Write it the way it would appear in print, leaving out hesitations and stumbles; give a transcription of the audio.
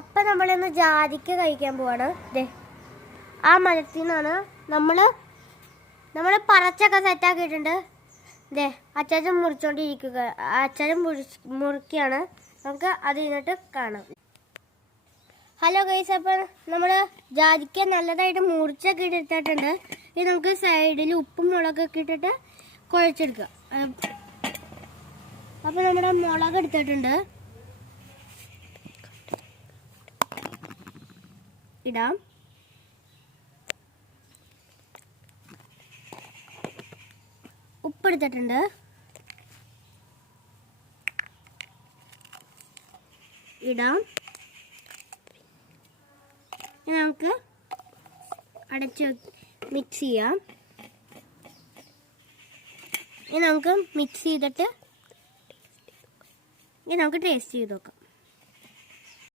അപ്പം നമ്മളിന്ന് ജാതിക്ക കഴിക്കാൻ പോവാണ്. ആ മരത്തിൽ നിന്നാണ് നമ്മൾ പറച്ചൊക്കെ സെറ്റാക്കിയിട്ടുണ്ട്. അച്ചാച്ചൻ മുറിച്ചോണ്ടിരിക്കുക. അച്ചാച്ചൻ മുറിക്കുകയാണ്. നമുക്ക് അത് കഴിഞ്ഞിട്ട് കാണാം. ഹലോ ഗൈസ്, അപ്പം നമ്മൾ ജാതിക്ക നല്ലതായിട്ട് മുറിച്ചൊക്കെ ഇട്ടിട്ടുണ്ട്. ഇത് നമുക്ക് സൈഡിൽ ഉപ്പും മുളകൊക്കെ ഇട്ടിട്ട് കുഴച്ചെടുക്കുക. അപ്പം നമ്മുടെ മുളക് എടുത്തിട്ടുണ്ട്, ഇടാം. ഉപ്പെടുത്തിട്ടുണ്ട്, ഇടാം. നമുക്ക് അടച്ച് മിക്സ് ചെയ്യാം. ഇനി നമുക്ക് മിക്സ് ചെയ്തിട്ട് നമുക്ക് ടേസ്റ്റ് ചെയ്ത് നോക്കാം.